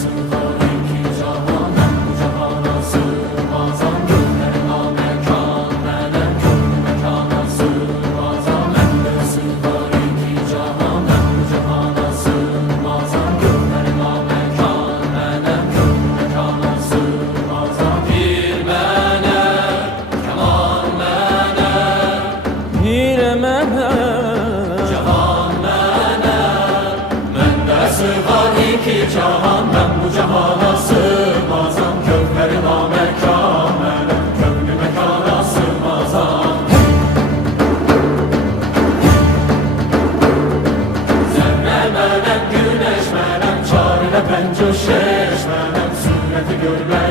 sığar iki cahan, ben bu cahana sığmazam. Gönlüme mekan, melek gönlü mekana sığmazam. Bende sığar iki cahan, ben bu cahana sığmazam. Gönlüme mekan, melek gönlü mekana sığmazam. Bir melek, keman melek, Pire melek, cahan melek. Bende sığar iki cahan, ben bu cahana sığmazam. Gönlüme mekan, melek gönlü mekana sığmazam. Zerre melek, güneş melek, çarine pencö şeş melek. Sureti görmeye